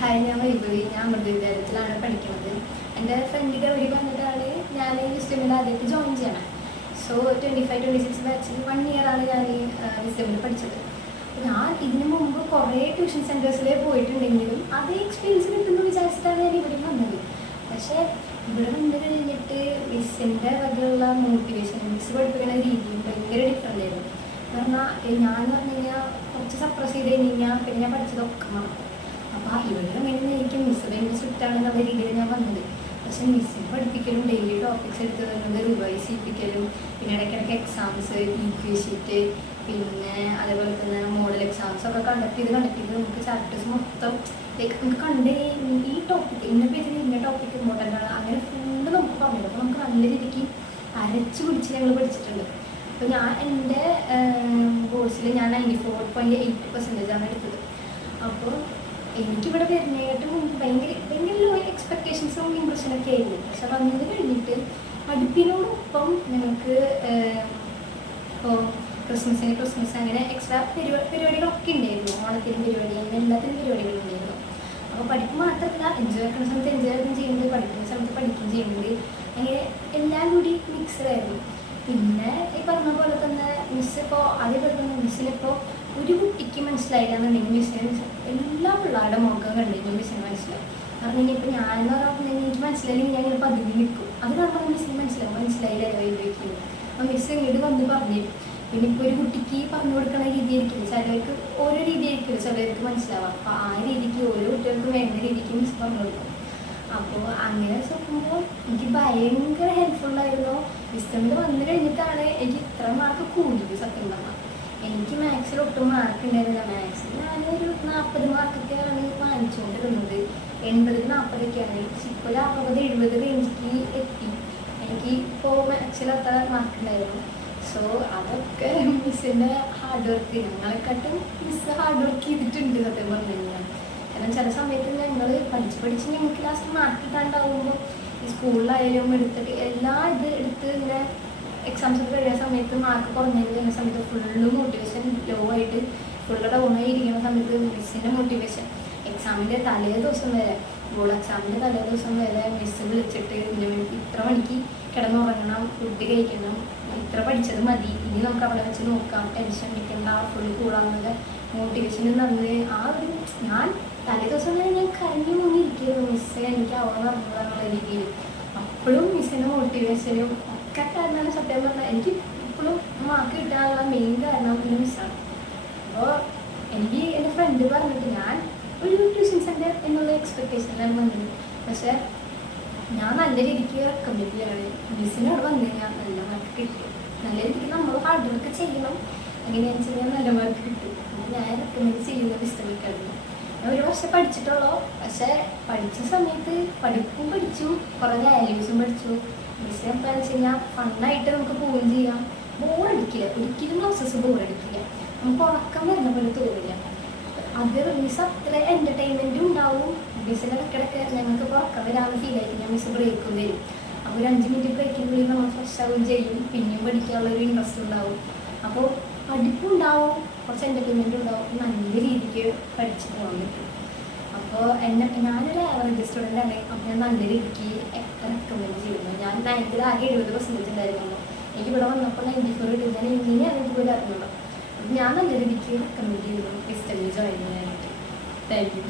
Hi, ഞാൻ വൈഭവി. ഞാൻ അമൃതവിദ്യാലയത്തിലാണ് പഠിക്കുന്നത്. എൻ്റെ ഫ്രണ്ട് ഗൗരി പറഞ്ഞിട്ടാണ് ഞാൻ ഈ വിസ്ഡമിൽ ആദ്യമായിട്ട് ജോയിൻ ചെയ്യണം. സോ 25-26 ബാച്ചിൽ 1 ഇയറാണ് ഞാൻ ഈ വിസ്ഡമിൽ പഠിച്ചത്. ഞാൻ ഇതിനു മുമ്പ് കുറേ ട്യൂഷൻ സെൻറ്റേഴ്സിൽ പോയിട്ടുണ്ടെങ്കിലും അതേ എക്സ്പീരിയൻസ് കിട്ടുമെന്ന് വിചാരിച്ചിട്ടാണ് ഞാൻ ഇവിടെ വന്നത്. പക്ഷേ ഇവിടെ വന്നു കഴിഞ്ഞിട്ട് മിസ്സിൻ്റെ വകയുള്ള മോട്ടിവേഷൻ, മിസ് പഠിപ്പിക്കുന്ന രീതിയും ഭയങ്കര ഡിഫറൻ്റ് ആയിരുന്നു. കാരണം ഞാൻ പറഞ്ഞു കഴിഞ്ഞാൽ കുറച്ച് സപ്രസ് ചെയ്ത് കഴിഞ്ഞാൽ പിന്നെ ഞാൻ പഠിച്ചതൊക്കെ മറക്കും. അപ്പോൾ ഇവിടെ അങ്ങനെ എനിക്ക് മിസ് ഭയങ്കര സ്ട്രിക്റ്റ് ആണെന്നുള്ള രീതിയിൽ ഞാൻ വന്നത്. പക്ഷെ മിസ്സിന് പഠിപ്പിക്കലും ഡെയിലി ടോപ്പിക്സ് എടുത്ത് തരുന്നത് റിവൈസ് ചെയ്യിപ്പിക്കലും പിന്നെ ഇടയ്ക്കിടയ്ക്ക് എക്സാംസ്, EQ ഷീറ്റ്, പിന്നെ അതേപോലെ തന്നെ മോഡൽ എക്സാംസ് ഒക്കെ കണ്ടക്ട് ചെയ്ത് നമുക്ക് ചാപ്റ്റേഴ്സ് മൊത്തം നമുക്ക് കണ്ട് ഈ ടോപ്പിക്ക് ഇന്ന പേജിൽ ഇന്ന ടോപ്പിക്ക് ഇമ്പോർട്ടൻ്റ് ആണ് അങ്ങനെ ഫുള്ള് നമുക്ക് പറഞ്ഞു. അപ്പോൾ നമുക്ക് നല്ല രീതിക്ക് അരച്ച് പിടിച്ച് ഞങ്ങൾ പഠിച്ചിട്ടുണ്ട്. അപ്പോൾ ഞാൻ എൻ്റെ കോഴ്സിൽ ഞാൻ 94.8% എടുത്തത്. അപ്പോൾ എനിക്കിവിടെ വരുന്നതായിട്ട് മുമ്പ് ഭയങ്കര ലോ എക്സ്പെക്റ്റേഷൻസും ഇമ്പ്രഷനൊക്കെ ആയിരുന്നു. പക്ഷെ വന്നത് കഴിഞ്ഞിട്ട് പഠിപ്പിനോടൊപ്പം ഞങ്ങൾക്ക് ഇപ്പോൾ ക്രിസ്മസ് അങ്ങനെ എക്സ്ട്രാ പരിപാടികളൊക്കെ ഉണ്ടായിരുന്നു. ഓണത്തിന് പരിപാടി, അങ്ങനെ എല്ലാത്തിനും പരിപാടികളുണ്ടായിരുന്നു. അപ്പോൾ പഠിപ്പ് മാത്രമല്ല, എൻജോയ് ആക്കുന്ന സമയത്ത് എൻജോയ് ചെയ്യുന്നുണ്ട്, പഠിക്കുന്ന സമയത്ത് പഠിക്കുകയും ചെയ്യുന്നുണ്ട്. അങ്ങനെ എല്ലാം കൂടി മിക്സ്ഡ് ആയിരുന്നു. പിന്നെ ഈ പറഞ്ഞ പോലെ തന്നെ മിസ്സിപ്പോൾ അതേപോലെ തന്നെ മിസ്സിനിപ്പോൾ ഒരു കുട്ടിക്ക് മനസ്സിലായില്ലാന്നുണ്ടെങ്കിൽ മിസ്സിന് എല്ലാ പിള്ളേരുടെ മുഖം കണ്ടെങ്കിൽ മിസ്സിന് മനസ്സിലായി. കാരണം ഇനിയിപ്പോൾ ഞാനെന്ന് പറഞ്ഞാൽ എനിക്ക് മനസ്സിലായില്ലെങ്കിൽ ഞാൻ ഇങ്ങനെ പതിവ് നിൽക്കും. അത് കാരണം മിസ്സിന് മനസ്സിലായില്ല ഉപയോഗിക്കുന്നത്. അപ്പോൾ മിസ് ഇങ്ങോട്ട് വന്ന് പറഞ്ഞു. പിന്നെ ഇപ്പോൾ ഒരു കുട്ടിക്ക് പറഞ്ഞു കൊടുക്കുന്ന രീതി ആയിരിക്കില്ല, ചിലർക്ക് ഓരോ രീതി ആയിരിക്കില്ല ചിലർക്ക് മനസ്സിലാവാം. അപ്പോൾ ആ രീതിക്ക് ഓരോ കുട്ടികൾക്കും വേണ്ട രീതിക്ക് മിസ് പറഞ്ഞു കൊടുക്കും. അപ്പോൾ അങ്ങനെ നോക്കുമ്പോൾ എനിക്ക് ഭയങ്കര ഹെൽപ്ഫുള്ളായിരുന്നു. വിസ്ഡമിൽ വന്നു കഴിഞ്ഞിട്ടാണ് എനിക്ക് ഇത്ര മാർക്ക് കൂടിയത്. സത്യം പറഞ്ഞാൽ എനിക്ക് മാത്സിൽ ഒട്ടും മാർക്ക് ഉണ്ടായിരുന്നില്ല. മാത്സിൽ ഞാനൊരു 40 മാർക്കൊക്കെയാണ് വാങ്ങിച്ചുകൊണ്ടിരുന്നത്. 80-40ഒക്കെയാണ്. ഇപ്പോൾ ഒരു 60-70 റേഞ്ചിക്ക് എത്തി. എനിക്ക് ഇപ്പോൾ മാത്സിൽ അത്ര മാർക്ക് ഉണ്ടായിരുന്നു. സോ അതൊക്കെ മിസ്സിൻ്റെ ഹാർഡ് വർക്ക്, ഞങ്ങളെക്കാട്ടും മിസ് ഹാർഡ് വർക്ക് ചെയ്തിട്ടുണ്ട് സത്യം പറഞ്ഞു കഴിഞ്ഞാൽ. കാരണം ചില സമയത്ത് ഞങ്ങൾ പഠിച്ച് ഞങ്ങൾക്ക് ലാസ്റ്റ് മാർക്ക് കിട്ടാണ്ടാവുമ്പോൾ ഈ സ്കൂളിലായാലും എടുത്തിട്ട് എടുത്ത് ഇങ്ങനെ എക്സാംസ് ഒക്കെ കഴിയുന്ന സമയത്ത് മാർക്ക് കുറഞ്ഞു കഴിയുന്ന സമയത്ത് ഫുള്ള് മോട്ടിവേഷൻ ലോ ആയിട്ട് ഫുള്ള് ഡൗണായി ഇരിക്കുന്ന സമയത്ത് മിസ്സിൻ്റെ മോട്ടിവേഷൻ എക്സാമിൻ്റെ തലേ ദിവസം വരെ, ബോർഡ് എക്സാമിൻ്റെ തലേ ദിവസം വരെ മിസ്സ് വിളിച്ചിട്ട് ഇത്ര മണിക്ക് കിടന്നുറങ്ങണം, ഫുഡ് കഴിക്കണം, ഇത്ര പഠിച്ചത് മതി, ഇനി നമുക്ക് അവിടെ വെച്ച് നോക്കാം, ടെൻഷൻ അടിക്കണ്ട, ഫുള്ള് കൂടാവുന്നത് മോട്ടിവേഷൻ തന്നത്. ആ ഒരു ഞാൻ തലേ ദിവസം തന്നെ ഞാൻ കരഞ്ഞു മുന്നിരിക്കുന്നു. മിസ്സേ എനിക്ക് അവിടെ നടന്നതെന്നുള്ള രീതിയിൽ അപ്പോഴും മിസ്സിൻ്റെ മോട്ടിവേഷനും ഒക്കെ കാരണമാണ് സത്യം പറഞ്ഞാൽ എനിക്ക് ഇപ്പോഴും മാർക്ക് കിട്ടാനുള്ള മെയിൻ കാരണം എൻ്റെ മിസ്സാണ്. അപ്പോൾ എനിക്ക് എൻ്റെ ഫ്രണ്ട് പറഞ്ഞിട്ട് ഞാൻ ഒരു ട്യൂഷൻ സെൻറ്റർ എന്നുള്ള എക്സ്പെക്റ്റേഷനിലാണ് വന്നത്. പക്ഷേ ഞാൻ നല്ല രീതിക്ക് റെക്കമെൻഡ് ചെയ്യാണ്. മിസ്സിനോട് വന്നു കഴിഞ്ഞാൽ നല്ല മാർക്ക് കിട്ടും. നല്ല രീതിക്ക് നമ്മൾ ഹാർഡ് വർക്ക് ചെയ്യണം. അങ്ങനെയാണെന്ന് വെച്ച് കഴിഞ്ഞാൽ നല്ല മാർക്ക് കിട്ടും. ഞാൻ റെക്കമെൻഡ് ചെയ്യുന്നത് വിസ്ഡമിക്കായിരുന്നു. ഞാൻ 1 വർഷം പഠിച്ചിട്ടുള്ളൂ. പക്ഷേ പഠിച്ച സമയത്ത് പഠിപ്പും പഠിച്ചു, കുറേ വാല്യൂസും പഠിച്ചു. മിസ് എന്താണെന്ന് വെച്ച് കഴിഞ്ഞാൽ ഫണ്ണായിട്ട് നമുക്ക് പോവുകയും ചെയ്യാം. ബോറടിക്കില്ല, ഒരിക്കലും ക്ലാസ്സസ് ബോറടിക്കില്ല. നമുക്ക് ഉറക്കം വരുന്ന പോലെ തോന്നില്ല. അത് മിസ് അത്ര എൻ്റർടൈൻമെൻറ്റും ഉണ്ടാവും. മിസ്സിൻ്റെ ഇടയ്ക്കിടയ്ക്ക് ഞങ്ങൾക്ക് ഇപ്പോൾ ഉറക്കം വരാമെന്ന് ഫീൽ ആയിട്ട് ഞാൻ മിസ് ബ്രേക്കും തരും. അപ്പോൾ ഒരു 5 മിനിറ്റ് ബ്രേക്കിനുള്ളിൽ നമ്മൾ ഫ്രഷ് ആവുകയും ചെയ്യും. പിന്നെയും പഠിക്കാനുള്ളൊരു ഇൻട്രസ്റ്റ് ഉണ്ടാവും. അപ്പോൾ പഠിപ്പും ഉണ്ടാവും, കുറച്ച് എൻ്റർടൈൻമെൻറ്റും ഉണ്ടാവും. നല്ല രീതിക്ക് പഠിച്ച് പോകാൻ പറ്റും. അപ്പോൾ ഞാനൊരു ആവറേജ് സ്റ്റുഡൻ്റാണ്. അപ്പോൾ ഞാൻ നല്ല രീതിക്ക് റെക്കമെൻഡ് ചെയ്യുന്നു. ഞാൻ 9th ആകെ 70% ഉണ്ടായിരുന്നു. എനിക്ക് ഇവിടെ വന്നപ്പോൾ 94 കിട്ടും. ഞാൻ എങ്ങനെയാണ് എനിക്ക് പോലും അറിഞ്ഞുള്ളൂ. ഞാൻ നല്ല രീതിക്ക് റെക്കമെൻഡ് ചെയ്യുന്നു വിസ്ഡമിൽ ജോയിൻ ചെയ്യാനായിട്ട്. Thank you.